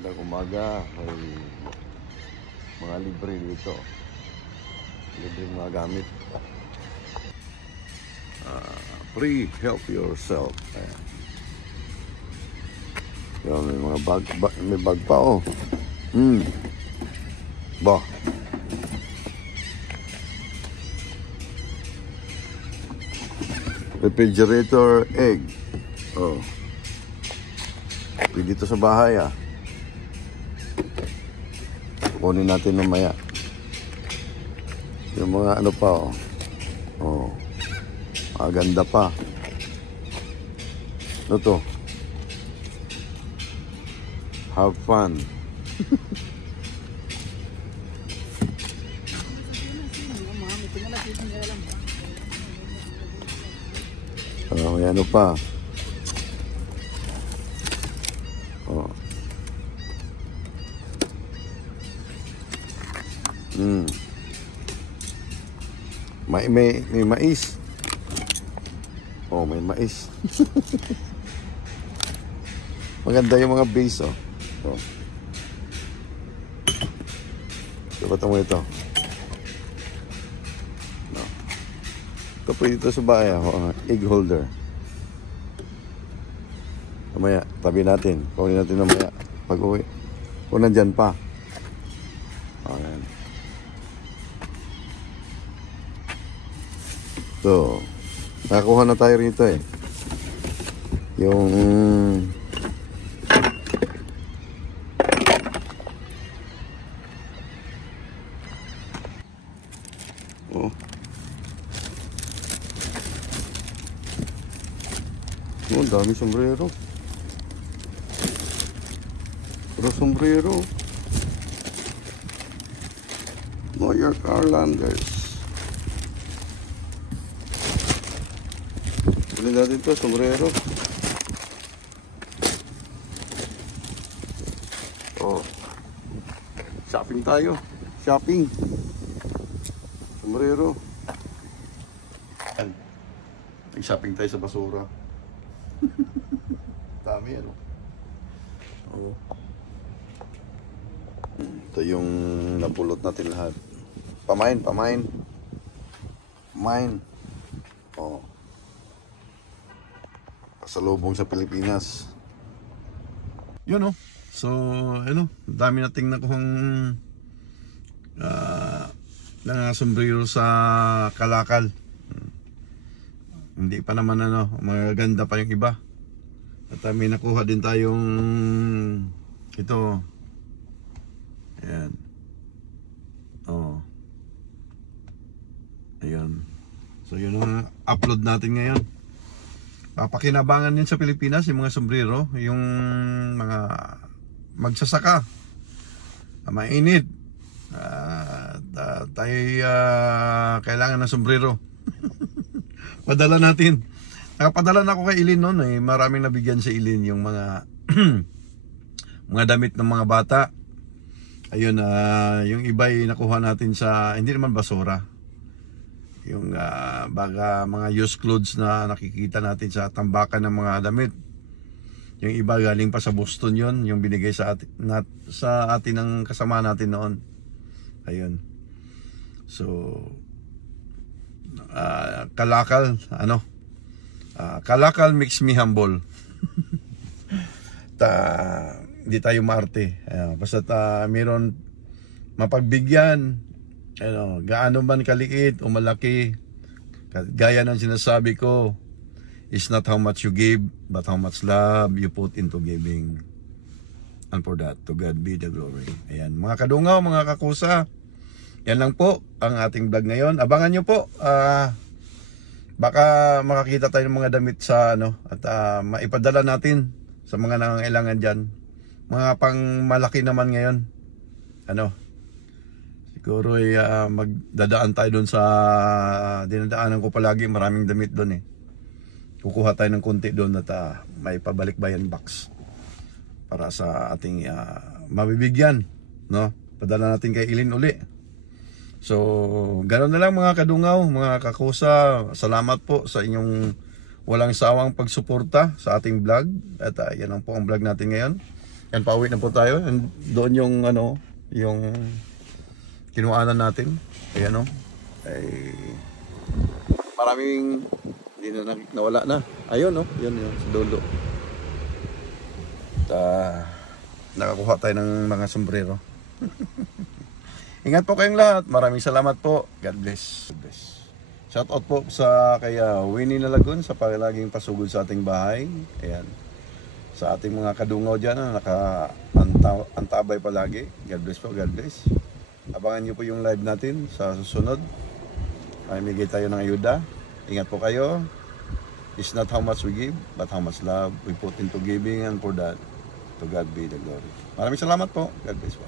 Magandang umaga. May mga libre dito. Libre mga gamit. Free help yourself. Ayan. Yan, may mga may bag pa oh. Ba. Refrigerator egg. Oh. Pwede dito sa bahay ah. Kukunin natin mamaya. Yung mga ano pa oh. Oh. Maganda pa. Ano to? Have fun. May ano pa. Oh. May mais. Oh, may mais. Maganda yung mga base oh. Oh. Dapat mo ito. No. Ito pwede ito sa bahay oh. Egg holder. Mamaya, tabi natin. Kunin natin mamaya. Pag-uwi. Kung nandyan pa. Ayan. So, nakakuha na tayo rito eh. Yung oh. Oh, dami sombrero. Pero sombrero. New York Islanders. Kunin natin ito, sombrero. Oh. Shopping tayo. Shopping. Sombrero. Nag-shopping tayo sa basura. Dami ano. Oh. Ito yung napulot natin lahat. Pamain. Oh. Pasalubong sa Pilipinas. Yun oh. So, ano, dami nating nakuhang na sombrero sa Kalakal. Hindi pa naman ano, maganda pa yung iba. At may nakuha din tayong ito. Ayan. Oh. Ayan. So yun ang upload natin ngayon. Papakinabangan din sa Pilipinas yung mga sombrero, yung mga magsasaka. Mainit. Tayo kailangan ng sombrero. Padala natin. Nakapadala na ako kay Ilin noon eh. Maraming nabigyan sa Ilin yung mga mga damit ng mga bata. Ayun, yung iba ay nakuha natin sa, hindi naman basura. Yung baga mga used clothes na nakikita natin sa tambakan ng mga damit. Yung iba galing pa sa Boston yun, yung binigay sa atin ng kasama natin noon. Ayun. So, Kalakal, ano? Kalakal makes me humble. Hindi tayo maarte. Basta mayroon mapagbigyan, ano, gaano man kaliit o malaki, gaya ng sinasabi ko, it's not how much you give, but how much love you put into giving. And for that, to God be the glory. Ayan, mga kadungaw, mga kakusa, yan lang po ang ating vlog ngayon. Abangan nyo po. Baka makakita tayo ng mga damit sa ano, at maipadala natin sa mga nangangailangan dyan. Mga pang malaki naman ngayon. Ano, siguro ay magdadaan tayo doon sa dinadaanan ko palagi, maraming damit doon eh. Kukuha tayo ng konti doon at may pabalik bayan box para sa ating mabibigyan, no? Padala natin kay Ilin uli. So, ganoon na lang mga kadungaw, mga kakusa. Salamat po sa inyong walang sawang pagsuporta sa ating vlog. At yan lang po ang vlog natin ngayon. Yan, pauwi na po tayo. Doon yung ano, yung kinuhanan natin. Ayan o. Ay, maraming hindi na nawala na. Ayun o, yun sa dulo. Nakakuha tayo ng mga sombrero. Ingat po kayong lahat. Maraming salamat po. God bless. God bless. Shout out po sa kay Winnie Nalagon sa palaging pasugod sa ating bahay. Ayan. Sa ating mga kadungaw dyan na naka-antabay palagi. God bless po. God bless. Abangan nyo po yung live natin sa susunod. Mamimigay tayo ng ayuda. Ingat po kayo. It's not how much we give, but how much love we put into giving, and for that, to God be the glory. Maraming salamat po. God bless po.